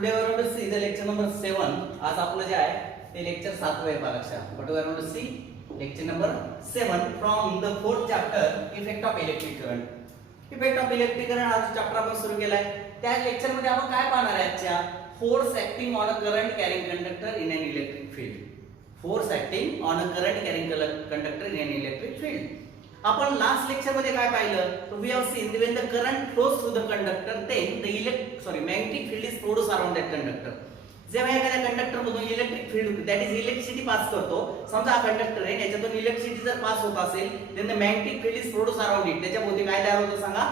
Today we are going to see the lecture number 7. आज आपलं जे आहे ते लेक्चर 7 आहे पहा लक्षात. But we are going to see lecture number 7 from the 4th chapter effect of electric current. Effect of electric current हा chapter आपण सुरू केलाय. त्या लेक्चर मध्ये आपण काय पाहणार आहे आजच्या force acting on a current carrying conductor in an electric field. Force acting on a current carrying conductor in an electric field. आपण लास्ट लेक्चर मध्ये काय पाहिलं we have seen when the current flows through the conductor then the magnetic field is produce around that conductor. जेव्हा एखाद्या conductor मधून electric field that is electricity pass करतो, समजा हा कंडक्टर आहे याच्यातून इलेक्ट्रिसिटी जर पास होत असेल then the magnetic field is produce around it. त्याच्या भोवती काय तयार होतं सांगा,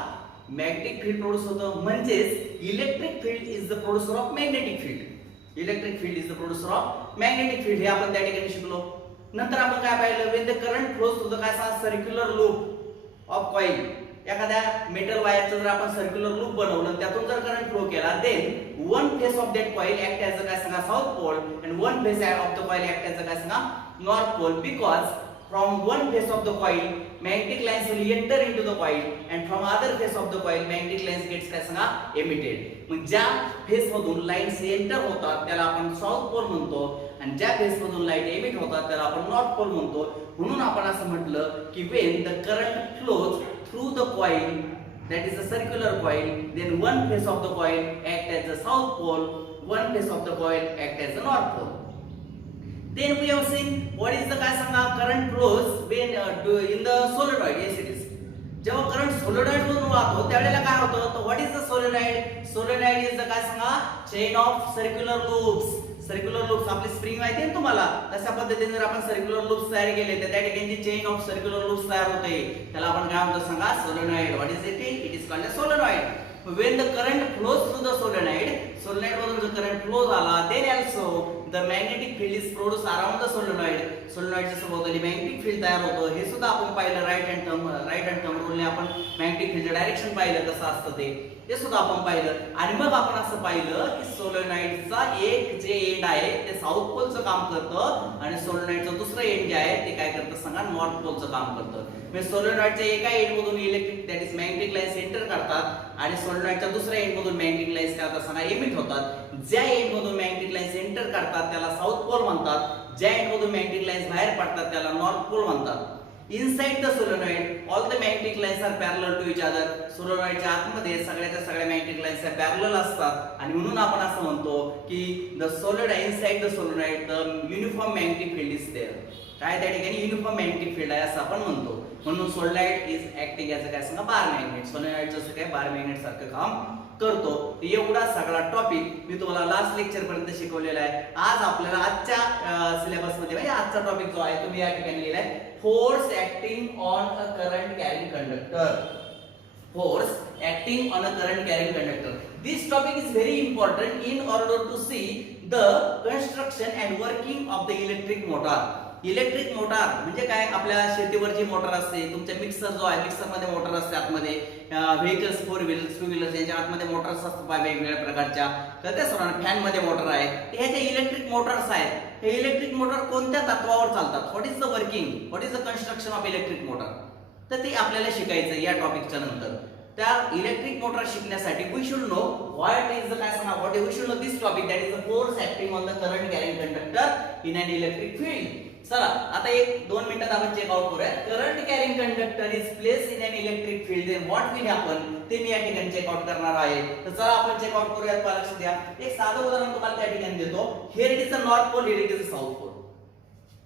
मॅग्नेटिक फील्ड प्रोड्यूस होतं. म्हणजेच electric field is the producer of magnetic field. Electric field is the producer of magnetic field हे आपण त्या ठिकाणी शिकलो. नंतर आपण काय पाहिलं when the current flows through the काय सर्क्युलर लूप ऑफ कॉइल. एखाद्या मेटल वायरचं जर आपण सर्क्युलर लूप बनवलं त्यातून जर करंट फ्लो केला then one face of that coil act as काय सांगा south pole and one face of the coil act as काय सांगा north pole. Because from one face of the coil magnetic lines will enter into the coil and from other face of the coil magnetic lines gets काय सांगा emitted. मग ज्या face मधून lines enter होतात त्याला आपण साऊथ पोल म्हणतो आणि ज्या फेस मधून लाईट एमिट होतात त्याला आपण नॉर्थ पोल म्हणतो. म्हणून आपण असं म्हटलं की when the current flows through the coil that is a circular coil then one face of the coil act as the south pole, one face of the coil act as the north pole. Then we have seen what is the काय सांगा current flows when in the solenoid. Yes it is. जेव्हा current solenoid मधून वाहतो त्यावेळेला काय होतं तर what is the solenoid. Solenoid is the काय सांगा chain of circular loops. Circular loops आपली स्प्रिंग माहिती आहे तुम्हाला, तशा पद्धतीने जर आपण सर्क्युलर लूप्स तयार केले तर त्या ठिकाणी चेन ऑफ सर्क्युलर लूप्स तयार होते त्याला आपण काय म्हणतो सांगा solenoid. What is it is called a solenoid. When the current flows through the solenoid मधून जर करंट फ्लो झाला then also the magnetic field is produced around the solenoid. solenoidच्या सभोवताली मॅग्नेटिक फील्ड तयार होतं. हे सुद्धा आपण पाहिलं राईट हँड थंब रूलने आपण मॅग्नेटिक फील्डचं डायरेक्शन पाहिलं कसं असतं ते सुद्धा आपण पाहिलं. आणि मग आपण असं पाहिलं की सोलेनॉइडचा एक जे एंड आहे ते साऊथ पोलचं काम करतं आणि सोलेनॉइडचं दुसरं एंड जे आहे ते काय करतं सांगा नॉर्थ पोलचं काम करतं. म्हणजे सोलेनॉइडच्या एका एंड मधून electric that is magnetic lines enter करतात आणि सोलेनॉइडच्या दुसऱ्या एंड मधून मॅग्नेटिक लाईन्स काय होतात सांगा एमिट होतात. ज्या एंड मधून मॅग्नेटिक लाईन्स एंटर करतात त्याला साऊथ पोल म्हणतात, ज्या एंड मधून मॅग्नेटिक लाईन्स बाहेर पडतात त्याला नॉर्थ पोल म्हणतात. Inside the solenoid all the magnetic lines are parallel to each other. सोलेनॉइडच्या आतमध्ये सगळ्याच्या सगळ्या मॅग्नेटिक लाईन्स पॅरलल असतात आणि म्हणून आपण असं म्हणतो की the solenoid inside the solenoid the uniform magnetic field is there. काय त्या ठिकाणी युनिफॉर्म मॅग्नेटिक फील्ड आहे असं आपण म्हणतो. म्हणून सोलेनॉइड इज ऍक्टिंग ॲज काय सांगा बार मॅग्नेट. सोलेनॉइडचं असं काय बार मॅग्नेट सारखं काम करतो. एवढा सगळा टॉपिक मी तुम्हाला लास्ट लेक्चर पर्यंत शिकवलेला आहे. आज आपल्याला आजच्या सिलेबस मध्ये म्हणजे आजचा टॉपिक जो आहे तुम्ही या ठिकाणी लिहिलाय force acting on a current carrying conductor. Force acting on a current carrying conductor. This topic is very important in order to see the construction and working of the electric motor. Electric motor म्हणजे काय, आपल्या शेतीवरची motor असते, तुमच्या mixer जो आहे mixer मध्ये motor असते आतमध्ये, vehicles four wheelers two wheelers यांच्या आतमध्ये मोटार्स असतात वेगवेगळ्या प्रकारच्या. तर त्या सर्वांना फॅन मध्ये मोटार आहे. ह्या ज्या इलेक्ट्रिक मोटार्स आहेत हे इलेक्ट्रिक मोटार कोणत्या तत्वावर चालतात, what is the working, what is the construction of electric motor, तर ते आपल्याला शिकायचं या टॉपिकच्या नंतर. त्या इलेक्ट्रिक मोटार शिकण्यासाठी we should know what is the काय सांगा what we should know this topic that is the force acting on the current carrying conductor in an electric field. चला आता एक 2 मिनिटात आपण चेक आउट करूया. Current carrying conductor is place in an electric field then what will happen ते मी या ठिकाणी चेक आउट करणार आहे. तर चला आपण चेक आउट करूया. लक्ष द्या, एक साधं उदाहरण तुम्हाला त्या ठिकाणी देतो. Here it is a north pole, here it is a south pole.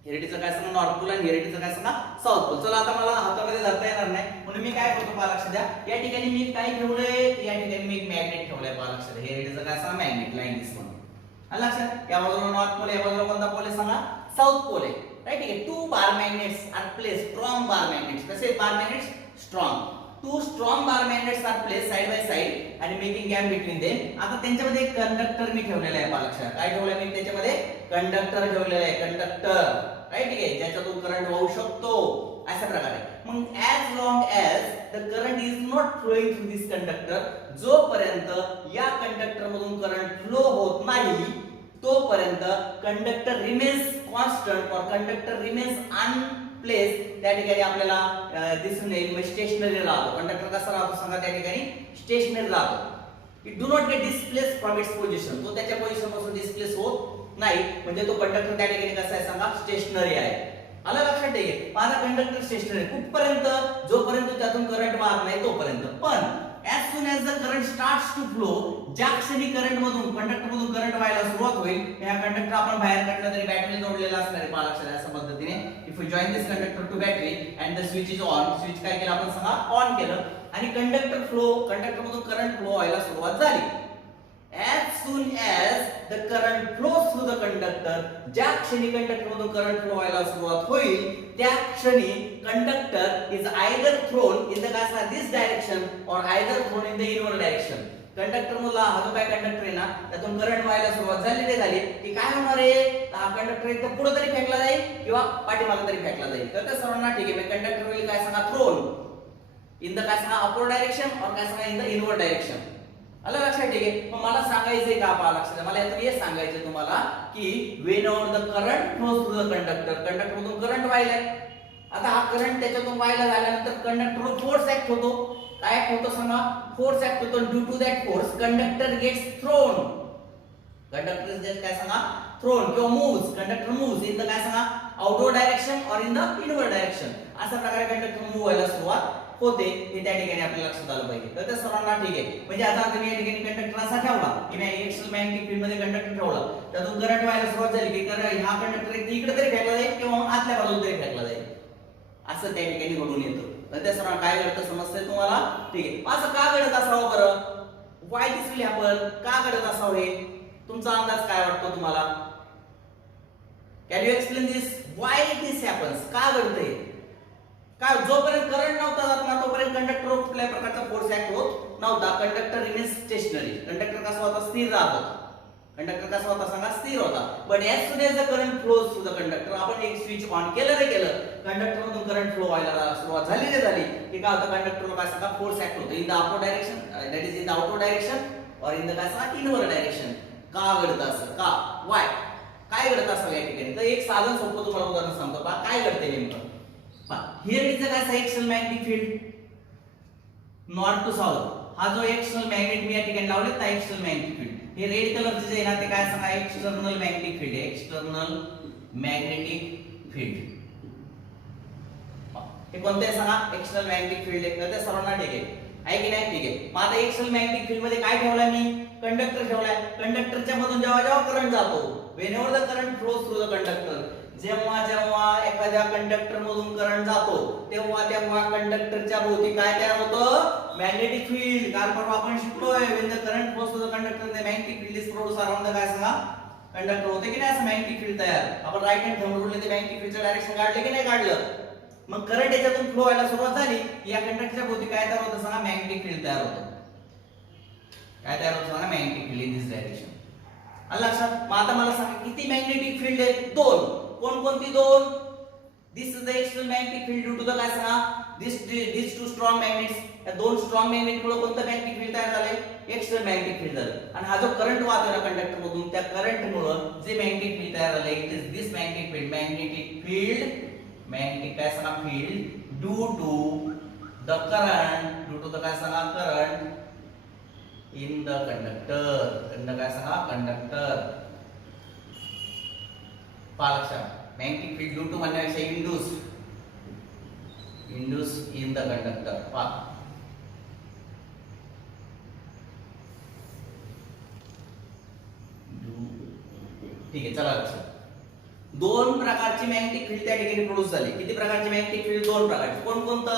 Here it is काय सांगा नॉर्थ पोल आणि हिअर इट इज काय सांगा साऊथ पोल. चला आता मला हातामध्ये धरता येणार नाही म्हणून मी काय करतो पहा लक्ष द्या. या ठिकाणी मी काय ठेवलंय, या ठिकाणी मी एक मॅग्नेट ठेवलंय पहा लक्ष द्या. हिअर इट इज काय सांगा मॅग्नेट लाईन दिस म्हणून. आणि लक्षात या बाजूला नॉर्थ पोल, या बाजूला कोणता पोल आहे सांगा साऊथ पोल आहे. राइट, ठीक आहे. 2 bar magnets are place, strong bar magnets. कसे bar magnets strong. 2 strong bar magnets are place side by side आणि मेकिंग गॅप बिटवीन देम. आता त्यांच्यामध्ये एक कंडक्टर मी ठेवलेला आहे पहा लक्षात. काय ठेवलंय मी त्याच्यामध्ये कंडक्टर ठेवलेला आहे, कंडक्टर. राइट, ठीक आहे, ज्याच्यातून करंट वाहू शकतो अशा प्रकारे. मग as long as the current is not flowing through this conductor, जोपर्यंत या कंडक्टर मधून करंट फ्लो होत नाही तोपर्यंत कंडक्टर रिमेन्स कॉन्स्टंट और कंडक्टर रिमेन्स अनप्लेस. त्या ठिकाणी आपल्याला दिसून येईल स्टेशनरी राहतो. कंडक्टर कसा राहतो सांगा त्या ठिकाणी स्टेशनरी राहतो. It do not gate displace from its position, तो त्याच्या पोझिशन पासून डिस्प्लेस होत नाही, म्हणजे तो कंडक्टर त्या ठिकाणी कसा आहे सांगा, स्टेशनरी आहे. आलं लक्षात ठेवा, माझा कंडक्टर स्टेशनरी कुठपर्यंत, जोपर्यंत त्यातून करंट वाहत नाही तोपर्यंत. पण as soon as the current starts to flow, ज्या क्षणी करंट मधून, कंडक्टर मधून करंट व्हायला सुरुवात होईल, ह्या कंडक्टर आपण बाहेर काढला तरी बॅटरी जोडलेला असणार आहे. पहा लक्षात अशा पद्धतीने, if you join this conductor to battery and the switch is on, switch काय केलं आपण सांगा, ऑन केलं, आणि कंडक्टर मधून करंट फ्लो व्हायला सुरुवात झाली. as soon as the current flows through the conductor, ज्या क्षणी कंडक्टर मधून करंट फ्लो व्हायला सुरुवात होईल, त्या क्षणी conductor is either thrown in the काय दिस डायरेक्शन और either thrown in the inward direction. Conductor मधला हा जो काय कंडक्टर आहे ना, त्यातून करंट व्हायला सुरुवात झाली की काय होणार आहे, हा कंडक्टर एकदम पुढे तरी फेकला जाईल किंवा पाठीमागे तरी फेकला जाईल. तर त्या सर्वांना ठीक आहे, कंडक्टर विल काय सांगा, थ्रोन इन द काय सांगा, अपवर्ड डायरेक्शन और काय सांगा, इन द इनवर्ड डायरेक्शन. आलं लक्षात ठीक आहे. मग मला सांगायचंय का, पहा लक्षात, मला यातून हे सांगायचंय तुम्हाला की Wien on the current flows through the conductor मधून करंट व्हायलाय. आता हा करंट त्याच्यातून व्हायला झाल्यानंतर कंडक्टरवर फोर्स ऍक्ट होतो. काय ऍक्ट होतो सांगा, फोर्स ऍक्ट होतो. Due to that force conductor gets thrown, conductor is काय सांगा, थ्रोन किंवा moves, conductor moves in the काय सांगा, आउटवर्ड डायरेक्शन और इन द इनवर्ड डायरेक्शन. अशा प्रकारे कंडक्टर मूव्ह व्हायला सुरुवात होते, हे त्या ठिकाणी आपल्याला लक्षात आलं पाहिजे. तर त्या सर्वांना ठीक आहे. म्हणजे आता तुम्ही या ठिकाणी कंडक्टर असा ठेवला की नाही, एक्सल मॅग्नेटिक फील्ड मध्ये कंडक्टर ठेवला, त्यातून करंट व्हायला सुरुवात झाली की हा कंडक्टर इकडे तरी फेकला जाईल किंवा आतल्या बाजूला तरी फेकला जाईल, असं त्या ठिकाणी घडून येतं. तर त्या सर्वांना काय घडतं समजतंय तुम्हाला, ठीक आहे. असं का घडत असावं बरं, व्हाय दिस विल हॅपन, का घडत असावं, हे तुमचा अंदाज काय वाटतो तुम्हाला? Can you explain this, why this happens, का घडतंय? काय, जोपर्यंत करंट नव्हता जात ना तोपर्यंत कंडक्टरवर कुठल्याही प्रकारचा फोर्स ऍक्ट होत नव्हता. कंडक्टर रिमेन्स स्टेशनरी, कंडक्टर कसा होता, स्थिर राहत होता. कंडक्टर कसा होता सांगा, स्थिर होता. But as soon as the current flows through the conductor, आपण एक स्विच ऑन केलं रे केलं, कंडक्टर मधून करंट फ्लो व्हायला सुरुवात झाली की काय होतं, कंडक्टरवर काय सांगा, फोर्स ऍक्ट होतो in the upward direction, that is in the outward direction और इन द काय सांगा, इनवर्ड डायरेक्शन. का घडतं असं, का, व्हाय, काय घडत असावं या ठिकाणी? तर एक साधन सोपं तुम्हाला उदाहरण सांगतो, पहा काय घडते नेमकं. Here is the axial magnetic field north to south. हा जो एक्सटर्नल मॅग्नेट मी या ठिकाणी लावले ना, एक्सटर्नल मॅग्नेटिक फील्ड, हे रेड कलरचे जे आहे ना, ते काय सांगा, एक्सटर्नल मॅग्नेटिक फील्ड आहे. एक्सटर्नल मॅग्नेटिक फील्ड हे कोणते आहे सांगा, एक्सटर्नल मॅग्नेटिक फील्ड आहे. तर त्या सर्वांना ठीक आहे की नाही, ठीक आहे. मग आता एक्सटर्नल मॅग्नेटिक फील्ड मध्ये काय ठेवलाय मी, कंडक्टर ठेवलाय. कंडक्टरच्या मधून जेव्हा करंट जातो, whenever the current flows through the conductor, जेव्हा एखाद्या कंडक्टर मधून करंट जातो तेव्हा कंडक्टरच्या भोवती काय तयार होतं, मॅग्नेटिक फील्ड. काल परवा आपण शिकलोय, when the current flows through the conductor the magnetic field is produced around the काय सांगा, कंडक्टर होते की नाही, असं मॅग्नेटिक फील्ड तयार. आपण राईट हँड थंब रूलने ते मॅग्नेटिक फील्डचं डायरेक्शन काढले की नाही काढलं. मग करंट याच्यातून फ्लो व्हायला सुरुवात झाली, या कंडक्टरच्या भोवती काय तयार होतं सांगा, मॅग्नेटिक फील्ड तयार होतं. काय तयार होतं सांगा, magnetic field in this direction. आलं लक्षात? मग आता मला सांगा किती मॅग्नेटिक फील्ड आहेत, दोन. कोणकोणती दोन? This is the external magnetic field due to the काय सांगा, दिस टू स्ट्रॉंग मॅग्नेट्स. या दोन स्ट्रॉंग मॅग्नेट मुळे कोणतं मॅग्नेटिक फील्ड तयार झाले, एक्सटर्नल मॅग्नेटिक फील्ड झालं. आणि हा जो करंट वाहतोय ना कंडक्टर मधून, त्या करंट मुळे जे मॅग्नेटिक फील्ड तयार झाले, it is this magnetic field, magnetic काय सांगा, फील्ड ड्यू टू द काय सांगा, करंट इन द कंडक्टर, काय सांगा, conductor. Magnetic field due to म्हणण्यापेक्षा इंड्यूस इन द कंडक्टर. ठीक आहे, चला लक्षात. दोन प्रकारची मॅग्नेटिक फील्ड त्या ठिकाणी प्रोड्यूस झाली. किती प्रकारची मॅग्नेटिक फील्ड? दोन प्रकारची. कोणकोणतं?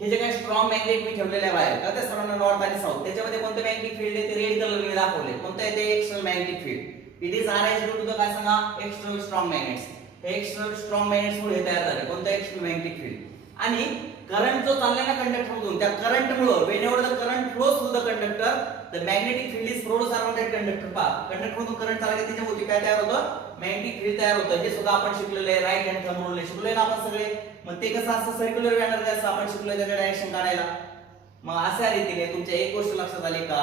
हे जे काही स्ट्रॉंग मॅग्नेट मी ठेवलेले आहे का, त्या सर्वांना नॉर्थ आणि साऊथ, त्याच्यामध्ये कोणते मॅग्नेटिक फील्ड आहे ते रेड कलरने दाखवले. कोणतं आहे ते? External magnetic field. It is arranged due to the काय सांगा, एक्सटर्नल स्ट्रॉंग मॅग्नेट्स. हे एक्सटर्नल स्ट्रॉंग मॅग्नेट्स मुळे तयार झाले. कोणतं? External magnetic field. आणि करंट जो चाललाय ना कंडक्टर मधून, त्या करंट मुळे whenever the current flows through the conductor, the magnetic field is produced around that conductor. पहा, कंडक्टर मधून करंट चालला की त्याच्या भोवती काय तयार होतं? मॅग्नेटिक फील्ड तयार होतं. हे सुद्धा आपण शिकलेलं आहे, राईट हँड थंब रूलने शिकलोय ना आपण सगळे. मग ते कसं असतं, सर्क्युलर बॅनर जसं आपण शिकलोय त्याचं डायरेक्शन काढायला. मग अशा रीतीने तुमच्या एक गोष्ट लक्षात आली का?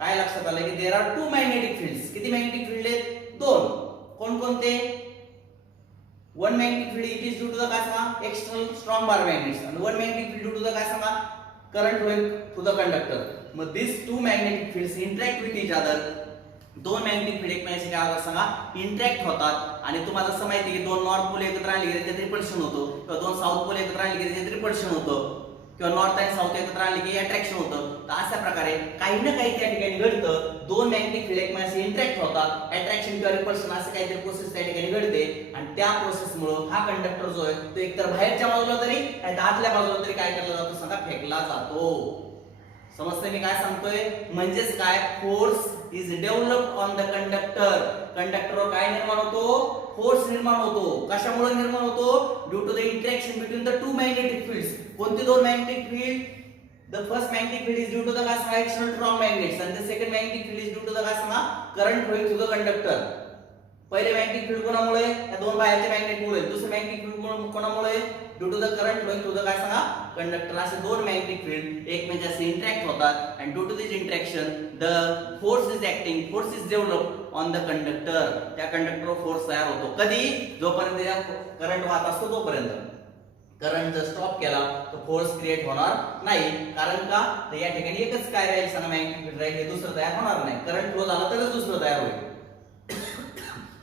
काय लक्षात आलं की there are two magnetic fields. किती मॅग्नेटिक फील्ड आहेत? दोन. कोणकोणते? One magnetic field it is due to the काय सांगा, एक्सटर्नल स्ट्रॉंग बार मॅग्नेट्स. आणि one magnetic field due to the काय सांगा, current flowing through the conductor. मग this two magnetic fields interact with each other. दोन magnetic field एकमेकांशी काय होतात सांगा, इंटरॅक्ट होतात. आणि तुम्हाला असं माहिती आहे की दोन नॉर्थ पोल एकत्र आले की त्याच्यात रिपल्शन होतो, किंवा दोन साऊथ पोल एकत्र आले की त्याच्यात रिपल्शन होतं, किंवा नॉर्थ आणि साऊथ एकत्र आले की अट्रॅक्शन होतं. तर अशा प्रकारे काही ना काही त्या ठिकाणी घडतं. दोन मॅग्नेटिक फील्ड एकमेकांशी इंटरॅक्ट होतात, अट्रॅक्शन किंवा रिपल्शन असं काहीतरी प्रोसेस त्या ठिकाणी घडते. आणि त्या प्रोसेसमुळे हा कंडक्टर जो आहे तो एकतर बाहेरच्या बाजूला तरी आणि आतल्या बाजूला तरी काय केला जातो सांगा, फेकला जातो. समजतंय मी काय सांगतोय? म्हणजेच काय, force is developed on the conductor. कंडक्टरवर काय निर्माण होतो? फोर्स निर्माण होतो. कशामुळे निर्माण होतो? Due to the interaction between the two magnetic fields. कोणती दोन magnetic field? The first magnetic field is due to the काय सांगा, external strong magnets, and the second magnetic field is due to the काय सांगा, current flowing through the conductor. पहिले magnetic field कोणामुळे? या दोन बाहेरच्या मॅग्नेटमुळे. दुसरे मॅग्नेटिक फील्ड कोणामुळे? Due to the current flowing through the काय सांगा, कंडक्टर. असे दोन मॅग्नेटिक फील्ड एकमेकांशी इंटरॅक्ट होतात, and due to this interaction the force is acting, force is developed on the conductor. त्या कंडक्टरवर फोर्स तयार होतो. कधी? जोपर्यंत या करंट वाहत असतो तोपर्यंत. करंट जर स्टॉप केला तर फोर्स क्रिएट होणार नाही. कारण का? तर या ठिकाणी एकच काय राहील सांगा, मॅग्नेटिक फील्ड राहील, हे दुसरं तयार होणार नाही. करंट फ्लो झाला तरच दुसरं तयार होईल.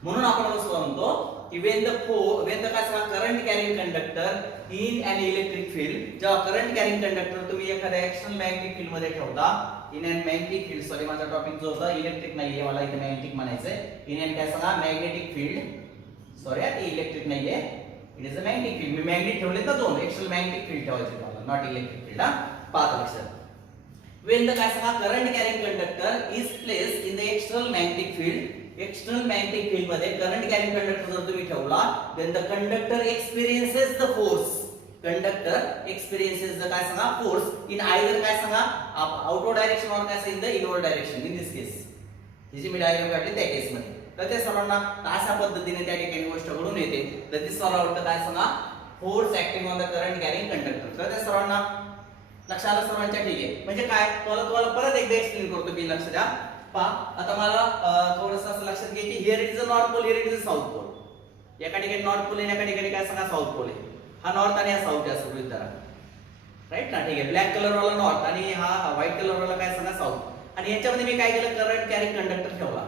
म्हणून आपण असं म्हणतो की when the काय सांगा, current carrying conductor in an electric field. जेव्हा करंट कॅरिंग कंडक्टर तुम्ही एखाद्या एक्सटर्नल मॅग्नेटिक फील्ड मध्ये ठेवता, in an magnetic field, sorry माझा टॉपिक जो होता इलेक्ट्रिक नाहीये, मला इथे मॅग्नेटिक म्हणायचंय. इन एन काय सांगा, मॅग्नेटिक फील्ड, सॉरी ते इलेक्ट्रिक नाहीये, it is a magnetic field. Me magnet ठेवले तर दोन एक्सटर्नल मॅग्नेटिक फील्ड ठेवायचे तुम्हाला, नॉट इलेक्ट्रिक फील्ड. पाच लक्षात. when the काय सांगा, current carrying conductor is placed in the external magnetic field. External magnetic field मध्ये करंट कॅरिंग कंडक्टर जर तुम्ही ठेवला, then the conductor experiences the force. Conductor experiences the काय सांगा, force in either काय सांगा, outward direction or काय सांगा, in the inward direction. in this case ही जी मी डायग्राम काढली त्या केस मध्ये. तर ते सर्वांना अशा पद्धतीने त्या ठिकाणी गोष्ट घडून येते. तर ती सर्वांना काय सांगा, force acting on the current carrying conductor. तर त्या सर्वांना लक्षात आलं सर्वांच्या? ठीक आहे. म्हणजे काय, तुम्हाला परत एकदा एक्सप्लेन करतो मी, लक्ष द्या. पहा आता मला थोडंसं असं लक्षात घ्या की here it is a north pole, here it is a south pole. एका ठिकाणी नॉर्थ पोल आहे, एका ठिकाणी काय सांगा, साऊथ पोल आहे. हा नॉर्थ आणि हा साऊथ आहे असं गृहीत धरा, राईट ना? ठीक आहे. ब्लॅक कलर वाला नॉर्थ आणि हा व्हाईट कलर वाला काय सांगा, साऊथ. आणि याच्यामध्ये मी काय केलं, करंट कॅरिंग कंडक्टर ठेवला.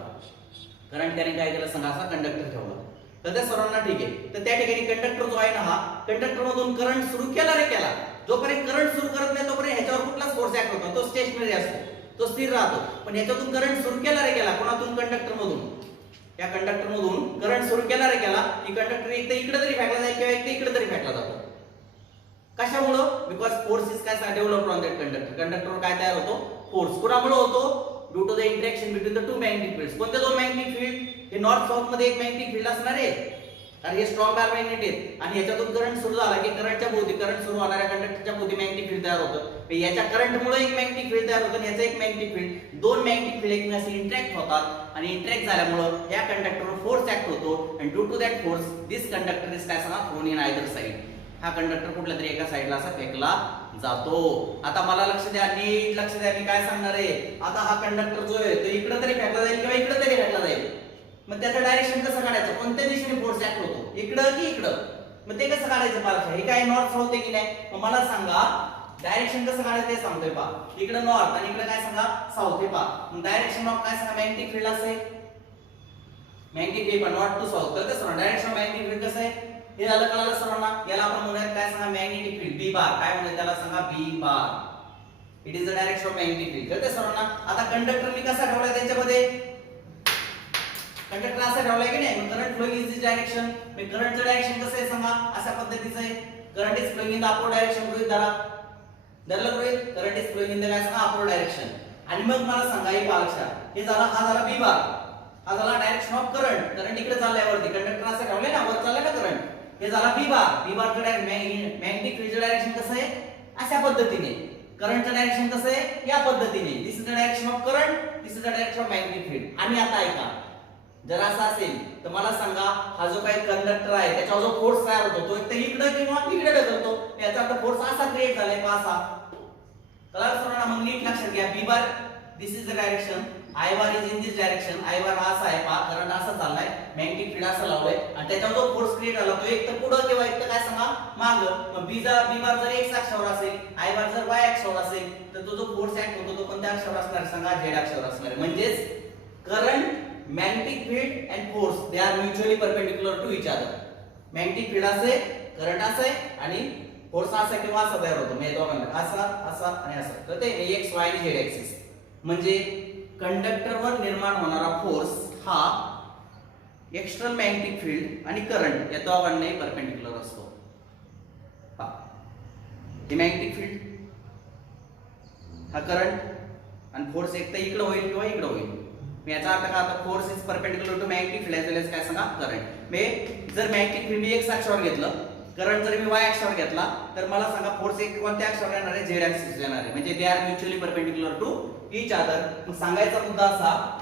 करंट कॅरिंग काय केलं सांगा, असा कंडक्टर ठेवला. तर त्या सर्वांना ठीक आहे. तर त्या ठिकाणी कंडक्टर जो आहे ना, हा कंडक्टर मधून करंट सुरू केला रे केला. जोपर्यंत करंट सुरू करत नाही तोपर्यंत ह्याच्यावर कुठलाच फोर्स ऍक्ट होतो, तो स्टेशनरी असतो, तो स्थिर राहतो. पण ह्याच्यातून करंट सुरू केला रे केला, कोणातून? कंडक्टर मधून. या कंडक्टर मधून करंट सुरू केला रे केला की कंडक्टर एकदा इकडे तरी फेकला जाईल किंवा एकदा इकडे तरी फेकला जातो. कशामुळं? बिकॉज फोर्स इज काय डेव्हलप्ड ऑन दॅट कंडक्टर. कंडक्टरवर काय तयार होतो? फोर्स. कोणामुळे होतो? Due to the interaction between the two magnetic fields. कोणते दोन मॅग्नेटिक फील्ड? हे नॉर्थ साऊथ मध्ये एक मॅग्नेटिक फील्ड असणार आहे, कारण हे स्ट्रॉंग बार मॅग्नेट आहेत. आणि याच्यातून करंट सुरू झाला की करंटच्या भोवती, करंट सुरू होणाऱ्या कंडक्टरच्या भोवती मॅग्नेटिक फील्ड तयार होतं. याच्या करंटमुळे एक मॅग्नेटिक फील्ड तयार होतं आणि याचं एक मॅग्नेटिक फील्ड. दोन मॅग्नेटिक फील्ड एकमेकांशी इंटरॅक्ट होतात आणि इंटरॅक्ट झाल्यामुळे या कंडक्टरवर फोर्स ऍक्ट होतो. आणि due to that force this conductor is काय सांगा, थ्रोन इन आयदर साइड. हा कंडक्टर कुठल्या तरी एका साइडला असा फेकला जातो. आता मला लक्ष द्या, नीट लक्ष द्या, मी काय सांगणार आहे. आता हा कंडक्टर जो आहे तो इकडे तरी फेकला जाईल किंवा इकडे तरी फेकला जाईल. मग त्याचं डायरेक्शन कसं काढायचं? कोणत्या दिशेने फोर्स ऍक्ट होतो, इकडं की इकडं? मग ते कसं काढायचं पालक? हे काय नॉर्थ साऊथ आहे की नाही? मग मला सांगा डायरेक्शन कसं काढायचं ते सांगतोय. पहा इकडे नॉर्थ आणि इकडे काय सांगा, साऊथ आहे. पहा मग डायरेक्शन ऑफ काय सांगा, मॅग्नेटिक फील्ड असं आहे. Magnetic field north to south. तर कसं डायरेक्शन ऑफ मॅग्नेटिक फील्ड कसं आहे हे झालं कळलं सर्वांना. याला आपण म्हणूयात काय सांगा, मॅग्नेटिक फील्ड बी बार. काय म्हणूयात त्याला सांगा, B bar. It is the direction of magnetic field. कळतं सर्वांना? आता कंडक्टर मी कसा ठेवलाय त्यांच्यामध्ये? कंडक्टर असा ठेवलाय की नाही? Current flowing in this direction. मी करंटचं डायरेक्शन कसं आहे सांगा, अशा पद्धतीचं आहे. Current is flowing in the upward direction. गृहीत धरा, धरलं गृहीत. Current is flowing in the काय सांगा, अपवर्ड डायरेक्शन. आणि मग मला सांगा हे लक्षात, हे झाला, हा झाला बी बार, हा झाला डायरेक्शन ऑफ करंट. करंट इकडे चाललाय वरती, कंडक्टर असं ठेवलंय ना, वर चाललाय ना करंट. हे झाला बी बार. बी बारचं मॅग्नेटिक फील्डचं डायरेक्शन कसं आहे, अशा पद्धतीने. करंटचं डायरेक्शन कसं आहे, या पद्धतीने. This is the direction of current, this is the direction of magnetic field. आणि आता ऐका, जर असं असेल तर मला सांगा, हा जो काही कंडक्टर आहे त्याच्यावर जो फोर्स तयार होतो तो एकतर इकडे किंवा इकडे ढकलतो. याचा अर्थ फोर्स असा क्रिएट झालाय, असा. कळलं सर्वांना? मग नीट लक्षात घ्या, B bar this is the direction, I bar is in this direction, I bar असा आहे पहा, करंट असा चाललाय, मॅग्नेटिक फील्ड असं लावलंय आणि त्याच्यावर जो फोर्स क्रिएट झाला तो एक तर पुढं किंवा एक तर काय सांगा मागं. मग बी बार जर x अक्षावर असेल, I बार जर y अक्षावर असेल, तर तो जो फोर्स ऍक्ट होतो तो कोणत्या अक्षावर असणार सांगा, z अक्षावर असणार आहे. म्हणजेच current, magnetic field and force they are mutually perpendicular to each other. Magnetic field असे, करंट असे आणि फोर्स असा किंवा असा तयार होतो. म्हणजे दोघांना असा असा आणि असा. तर ते x y आणि z ऍक्सिस. म्हणजे कंडक्टरवर निर्माण होणारा फोर्स हा एक्सटर्नल मॅग्नेटिक फील्ड आणि करंट या दोघांनाही परपेंडिक्युलर असतो. पहा, हे मॅग्नेटिक फील्ड, हा करंट आणि फोर्स एक तर इकडे होईल किंवा इकडे होईल. याचा अर्थ काय आता, force is perpendicular to magnetic field as well as काय सांगा करंट. मी जर मॅग्नेटिक फील्ड x अक्षावर घेतलं, करंट जर मी y अक्षावर घेतला, तर मला सांगा फोर्स एक कोणत्या अक्षावर येणार आहे, z ऍक्सिस येणार आहे. म्हणजे they are mutually perpendicular to each other. मग सांगायचा मुद्दा असा,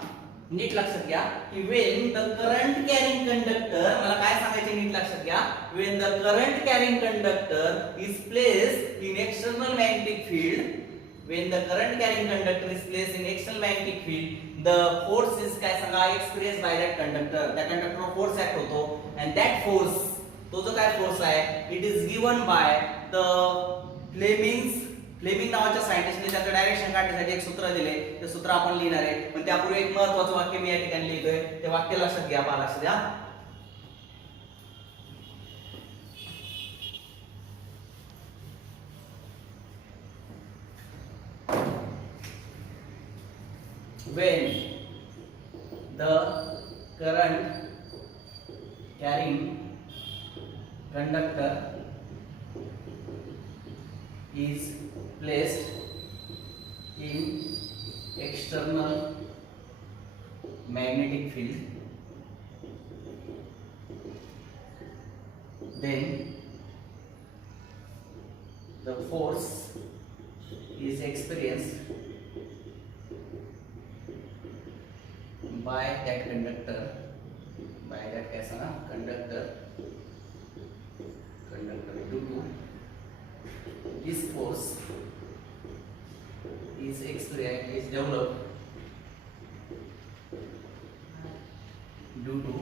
नीट लक्षात घ्या की when the current carrying conductor, मला काय सांगायचे नीट लक्षात घ्या, when the current carrying conductor is placed in external magnetic field, when the current carrying conductor is placed in external magnetic field, the force is काय सांगा experienced by that conductor. त्या कंडक्टरवर फोर्स ऍक्ट होतो and that force, तो जो काय force आहे, it is given by the Fleming नावाच्या सायंटिस्टने त्याचं डायरेक्शन काढण्यासाठी एक सूत्र दिले. ते सूत्र आपण लिहिणार आहे. पण त्यापूर्वी एक महत्त्वाचं वाक्य मी या ठिकाणी लिहितोय. ते वाक्य लक्षात घ्या, पहा लक्षात द्या. When the current carrying conductor is placed in external magnetic field, then the force is experienced by that conductor, by that कैसा ना conductor due to this force is experienced, is developed due to,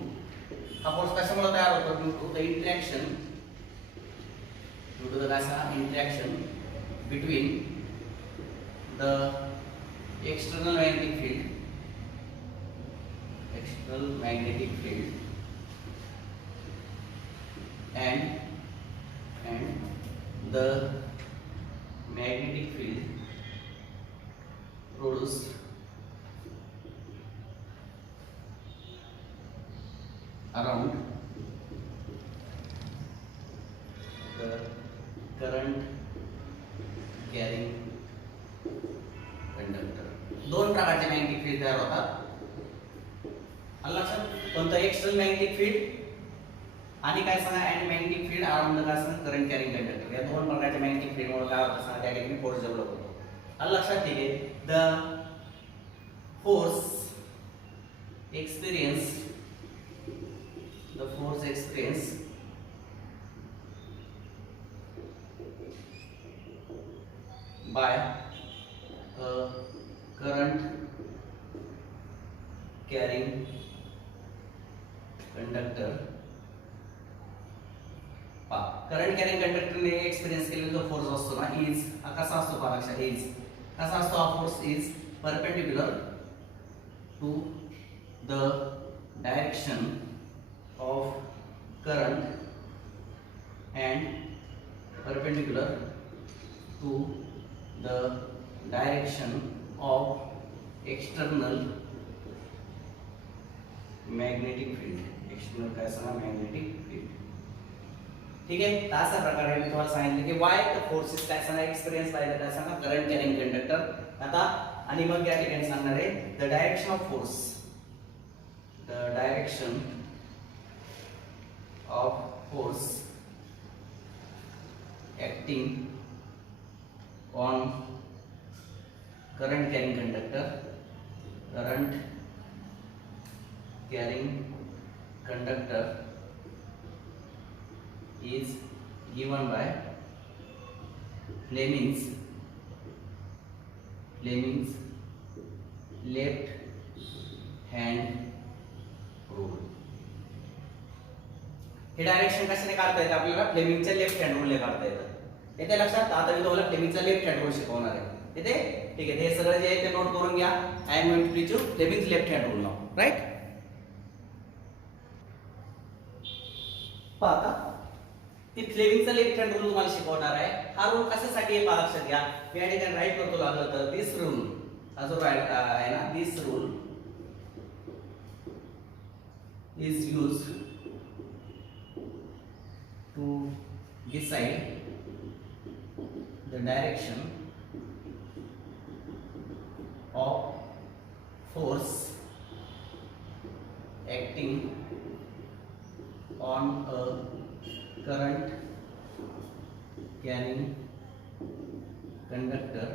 हा force कशामुळे तयार होतो, due to the interaction, due to the कैसा interaction between the external magnetic field, external magnetic field and the magnetic field produced around the current carrying conductor. दोन प्रकारचे magnetic field तयार होतात. लक्षात, कोणतं एक्सटर्नल मॅग्नेटिक फील्ड आणि काय सांगा and magnetic field around the काय सांगा करंट कॅरिंग कंडक्टर. या दोन प्रकारच्या मॅग्नेटिक फील्ड मुळे काय होतं सांगा, त्या ठिकाणी फोर्स डेव्हलप होतो. लक्षात, ठीक आहे. The force experience by current carrying conductor. Current carrying कंडक्टरने एक्सपिरियन्स केलेला जो फोर्स असतो ना, इज कसा असतो पहा लक्षात, इज कसा असतो हा force, is perpendicular to the direction of current and perpendicular to the direction of external magnetic field. External काय सांगा मॅग्नेटिक फील्ड. ठीक आहे. तर अशा प्रकारे मी तुम्हाला सांगितलं की वाय द फोर्सेस काय सांगा एक्सपिरियन्स बाय द काय सांगा करंट कॅरिंग कंडक्टर. आता आणि मग या ठिकाणी सांगणार आहे the direction of force, the direction of force acting on current carrying conductor. Current carrying conductor is given by Fleming's left hand rule. हे डायरेक्शन कशाने काढता येतं आपल्याला? फ्लेमिंगच्या लेफ्ट हँड रूलने काढता येतं. येते लक्षात? आता मी तुम्हाला फ्लेमिंगचा लेफ्ट हँड रूल शिकवणार आहे. येते? ठीक आहे. हे सगळं जे आहे ते नोट करून घ्या. I am going to teach you Fleming's left hand rule now. Right? पहा आता ती फ्लेमिंगचा लेफ्ट हँड रूल तुम्हाला शिकवणार आहे. हा रूल कशासाठी आहे पहा लक्षात घ्या. मी या ठिकाणी राईट करतो लागलं तर दिस रूल हा जो राईट आहे ना, दिस rule is used to decide the direction of force acting on a current carrying conductor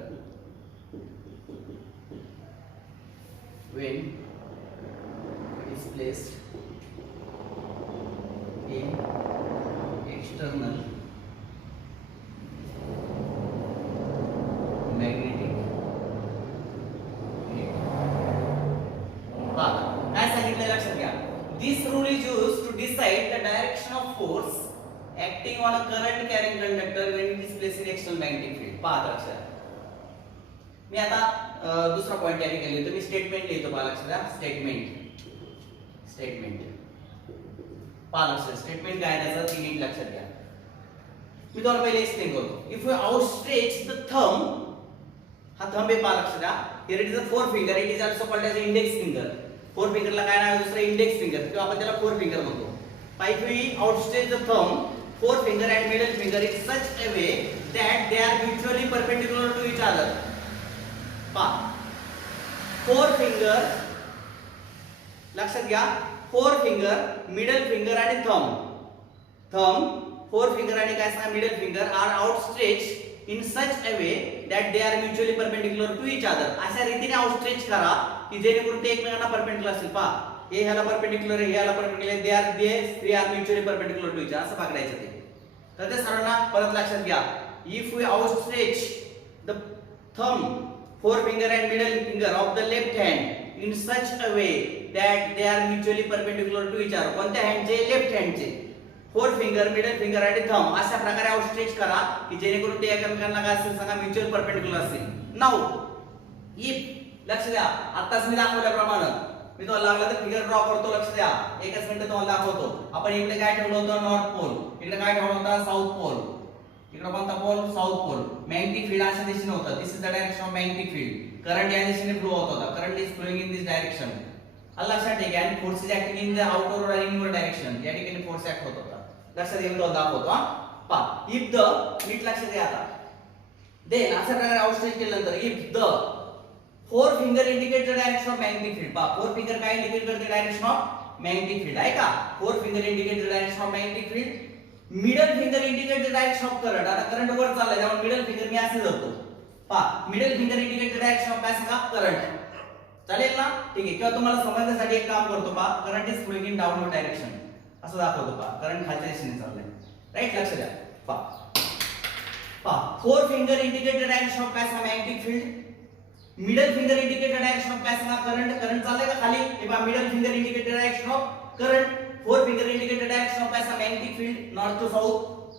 when it is placed in external magnetic field. काय सांगितलं लक्षात घ्या. This rule is used to decide the direction of force acting on a current carrying conductor when it is placed in external magnetic field. पहा लक्षात. मी आता दुसरा point या ठिकाणी लिहितो. मी स्टेटमेंट लिहितो. पहा लक्षात घ्या. स्टेटमेंट पहा लक्षात. स्टेटमेंट काय आहे त्याचं 3 लक्षात घ्या. मी तुम्हाला पहिले एक्सप्लेन करतो. If you outstretch the thumb, हा थंब आहे पहा लक्षात घ्या. Here it is a fore finger. It is also called as index finger. Fore फिंगरला काय नाव आहे? दुसरं इंडेक्स फिंगर किंवा आपण त्याला फोर फिंगर म्हणतो. If we outstretch the thumb, four finger and middle finger in such a way that they are mutually perpendicular to each other. पहा फोर फिंगर लक्षात घ्या. फोर फिंगर, मिडल फिंगर आणि thumb, four finger आणि काय सांगा middle finger are outstretch in such a way that they are mutually perpendicular to each other. अशा रीतीने outstretch करा की जेणेकरून ते एकमेकांना परपेंडिक्युलर असतील. पहा हे ह्याला परपेंडिक्युलर आहे, ह्याला perpendicular, they are mutually perpendicular to each असं पकडायचं ते. तर ते सर्वांना परत लक्षात घ्या. If we outstretch the thumb, four finger and middle finger of the left hand in such a way that they are mutually perpendicular to each other. कोणत्या हँडचे? लेफ्ट हँडचे. फोर फिंगर, मिडल फिंगर आणि thumb अशा प्रकारे outstretch करा की जेणेकरून ते एकमेकांना काय असेल सांगा म्युच्युअल परपेंडिक्युलर असेल. नाउ इफ लक्ष द्या. आताच मी दाखवल्याप्रमाणे मी तुम्हाला लागला तर फिगर ड्रॉ करतो. लक्ष द्या. एकच मिनिट तुम्हाला दाखवतो. आपण इकडे काय ठेवलं होतं? North pole. इकडे काय ठेवलं होतं? South pole. इकडे कोणता pole? South pole. Magnetic field अशा दिशेने होतं. This is the direction of magnetic field. Current या दिशेने फ्लो होत होता. Current is flowing in this direction. लक्षात ठेवा. आणि force is acting in the outer or inward direction. या ठिकाणी फोर्स ऍक्ट होत होता. लक्षात येऊन तो दाखवतो. पहा इफ द, नीट लक्षात घ्या आता. देन अशा प्रकारे आउटस्ट्रेच केल्यानंतर if the forefinger indicate the direction of magnetic field. पहा फोर फिंगर काय इंडिकेट करते? डायरेक्शन ऑफ मॅग्नेटिक फील्ड आहे का? Four finger indicate the direction of magnetic field. Middle finger indicate the direction of current. आता current वर चाललाय त्यामुळे middle finger मी असे धरतो. पहा middle finger indicate the direction of काय सांगा? करंट. चालेल ना? ठीक आहे. किंवा तुम्हाला समजण्यासाठी एक काम करतो. पहा current is flowing in downward direction असं दाखवतो. पहा करंट खालच्या दिशेने चाललाय. राईट? लक्ष द्या. पहा fore finger indicate the direction of काय सांगा? Magnetic field. Middle finger indicate the direction of काय सांगा? करंट चाललाय का खाली? हे पहा middle finger indicate the direction of current. Four finger indicate the direction of as a magnetic field, north to south.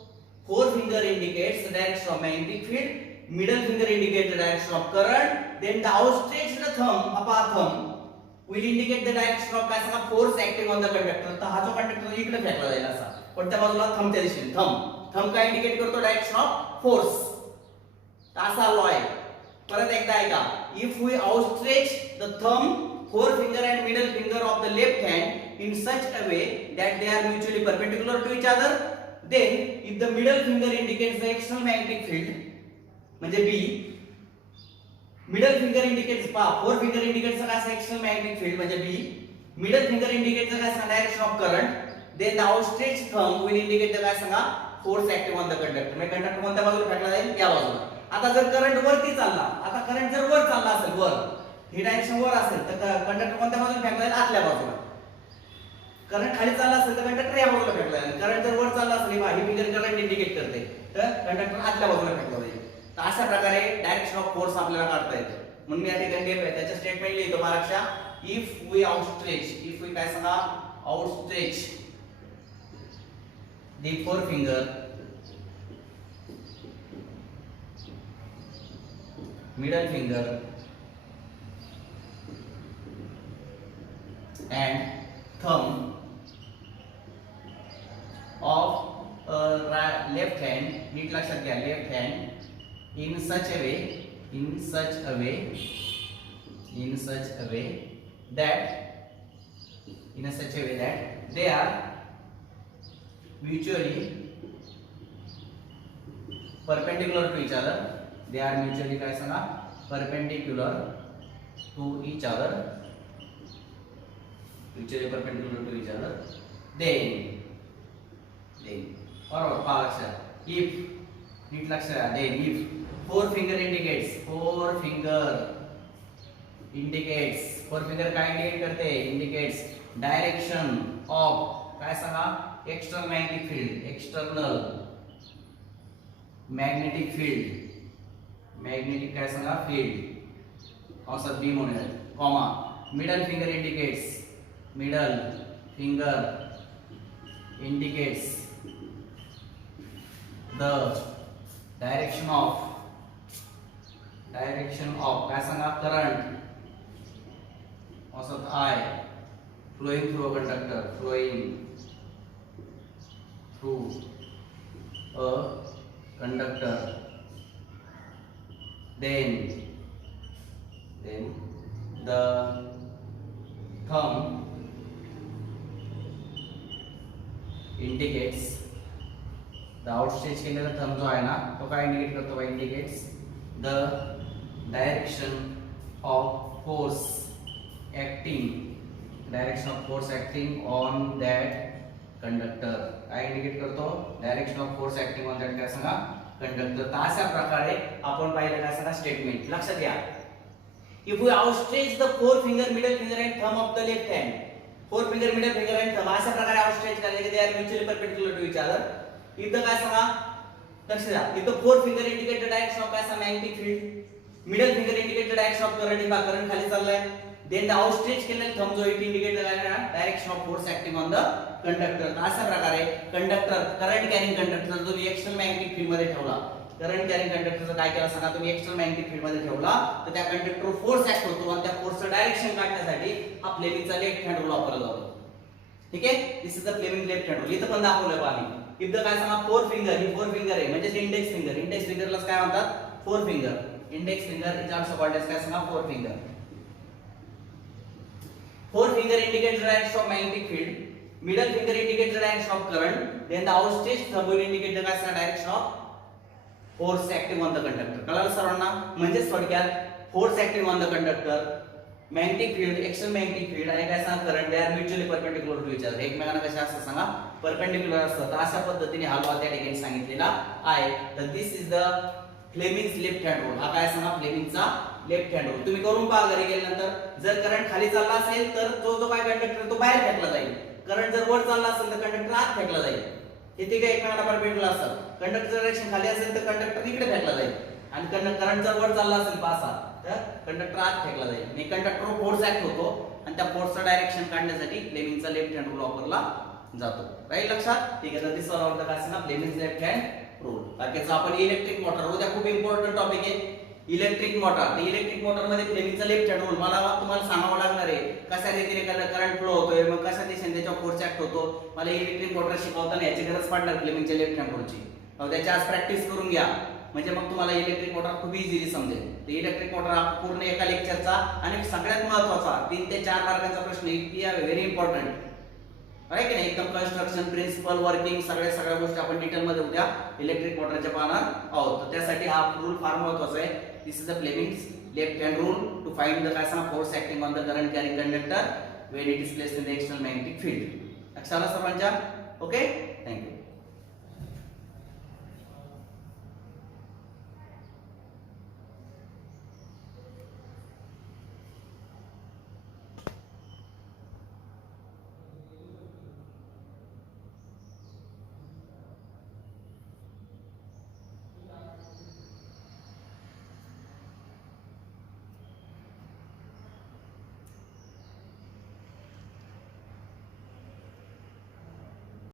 Four finger indicates the direction of magnetic field. Middle finger indicates the direction of current. Then the outstretched thumb, upper thumb, will indicate the direction of as a force acting on the conductor. तर हा जो conductor इकडे फेकला जाईल असा. कोणत्या बाजूला? थंबच्या दिशेने. थंब काय इंडिकेट करतो? Direction of force. असा लॉ आहे. परत एकदा ऐका. If we outstretch the thumb, four finger and middle finger of the left hand in such a way that they are mutually perpendicular to each other, then if the middle finger indicates the external magnetic field म्हणजे B, middle finger indicates four finger indicates काय external magnetic field म्हणजे B, middle finger indicates काय direction of current, then the outstretched thumb will indicate काय सांगा force acting on the conductor. म्हणजे conductor कोणत्या बाजूला फेकला जाईल? या बाजूला. आता जर करंट वरती चालला, आता करंट जर वर चालला असेल, वर ही डायरेक्शन वर असेल तर कंडक्टर कोणत्या बाजूला फेकला जाईल? आतल्या बाजूला. करंट खाली चालला असेल तर कंडक्टर या बाजूला फेकला जाईल. करंट जर वर चालला असेल ही फिगर करंट इंडिकेट करते तर कंडक्टर आतल्या बाजूला फेकला जाईल. तर अशा प्रकारे डायरेक्शन ऑफ फोर्स आपल्याला काढता येतं. म्हणून मी या ठिकाणी त्याचं स्टेटमेंट लिहितो. Maharashtra if we outstretch, if we काय सांगा outstretch the forefinger, middle finger and thumb of left hand, नीट लक्षात घ्या, left hand in such a way, in such a way, in such a way that, in a such a way that they are mutually perpendicular to each other, they are mutually काय सांगा perpendicular to each other, mutually perpendicular to each other, then बरोबर पहा लक्षात, if नीट लक्षात, then if forefinger indicates, forefinger काय indicate करते, indicates direction of काय सांगा external magnetic field, external magnetic field, magnetic काय सांगा फील्ड औसत बी म्हणूया, comma middle finger indicates, middle finger indicates the direction of काय सांगा करंट औसत I flowing through a conductor, flowing through a conductor, then the thumb indicates, the outstretch केलेला thumb जो आहे ना तो काय इंडिकेट करतो, indicates the direction of force acting on that conductor, काय इंडिकेट करतो, direction of force acting on that काय सांगा कंडक्टर. तर अशा प्रकारे आपण पाहिलं काय सांगा स्टेटमेंट. लक्षात घ्या, if we outstretch the four finger, middle finger and thumb of the left hand, four finger, middle finger and thumb अशा प्रकारे आउटस्ट्रेच करायचे, they are mutually perpendicular to each other. इथं काय सांगा, लक्षात घ्या, इथं forefinger indicate the direction of काय सांगा magnetic field, middle finger indicate the direction of current, इनका करंट खाली चाललाय. देन द आउटस्ट्रेच केलेला थंब जो it indicate the direction of force acting on the conductor. अशा प्रकारे कंडक्टर, करंट कॅरिंग कंडक्टर जो एक्सटर्नल मॅग्नेटिक फील्ड मध्ये ठेवला, करंट कॅरिंग कंडक्टरचं काय केलं सांगा तुम्ही, एक्सटर्नल मॅग्नेटिक फील्ड मध्ये ठेवला तर त्या कंडक्टरवर फोर्स ऍक्ट होतो आणि त्या फोर्सचं डायरेक्शन काढण्यासाठी हा फ्लेमिंगचा लेफ्ट हँड रूल वापरला जातो. ठीक आहे, this is the Fleming left hand rule. इथं पण दाखवलंय पाणी. इफ द काय सांगा फोर फिंगर, ही फोर फिंगर आहे म्हणजे इंडेक्स फिंगर, इंडेक्स फिंगरला काय म्हणतात fore finger, index finger is also called as काय सांगा fore finger. Fore finger indicates the direction of magnetic field, middle finger indicates the direction of current, then the outstretched thumb will indicate the direction of force acting on the conductor. कळलं सर्वांना? म्हणजे थोडक्यात force acting on the conductor, magnetic field, external magnetic field आणि काय सांगा current, they are mutually perpendicular to each other, एकमेकांना कशा असतात सांगा परपेंडिक्युलर असतात. तर अशा पद्धतीने हा लॉ त्या ठिकाणी सांगितलेला आहे. तर this is the Fleming's left hand rule. हा काय सांगा फ्लेमिंगचा लेफ्ट हँड रूल. तुम्ही करून पहा घरी गेल्यानंतर. जर करंट खाली चालला असेल तर जो काय कंडक्टर तो बाहेर फेकला जाईल, करंट जर वर चालला असेल तर कंडक्टर आत फेकला जाईल. इथे काय एकमेकांना परपेंडिक्युलर असतात. कंडक्टर डायरेक्शन खाली असेल तर कंडक्टर इकडे फेकला जाईल आणि करंट जर वर चालला असेल पासा तर कंडक्टर आत फेकला जाईल. आणि कंडक्टरवर फोर्स ऍक्ट होतो आणि त्या फोर्सचं डायरेक्शन काढण्यासाठी फ्लेमिंगचा लेफ्ट हँड रूल वापरला जातो. राईट लक्षात? ठीक आहे. तर दिस ऑल ऑफ द काय सांगा फ्लेमिंग्स लेफ्ट हँड रूल. बाकीचं आपण इलेक्ट्रिक मोटर, उद्या खूप इम्पॉर्टंट टॉपिक आहे इलेक्ट्रिक मोटर. इलेक्ट्रिक मोटर मध्ये फ्लेमिंगचा लेफ्ट हँड रूल मला तुम्हाला सांगावं लागणार आहे. कशा रीतीने करंट फ्लो होतोय, मग कशा दिशेने त्याच्यावर फोर्स ऍक्ट होतो. मला इलेक्ट्रिक मोटर शिकवताना याची गरज पडणार फ्लेमिंगच्या लेफ्ट हँड रूलची. त्याची आज प्रॅक्टिस करून घ्या म्हणजे मग तुम्हाला इलेक्ट्रिक मोटर खूप इझिली समजेल. तर इलेक्ट्रिक मोटर पूर्ण एका लेक्चरचा आणि सगळ्यात महत्त्वाचा 3 ते 4 मार्कांचा प्रश्न व्हेरी इम्पॉर्टंट आहे की नाही. एकदम कन्स्ट्रक्शन, प्रिन्सिपल, वर्किंग सगळ्या गोष्टी आपण डिटेल मध्ये उद्या इलेक्ट्रिक मोटरच्या पाहणार आहोत. तर त्यासाठी हा रूल फार महत्त्वाचा आहे. This is the Fleming's left hand rule to find the काय सांगा force acting on the current carrying conductor when it is placed in the external magnetic field. लक्षात आलं सर्वांच्या? ओके.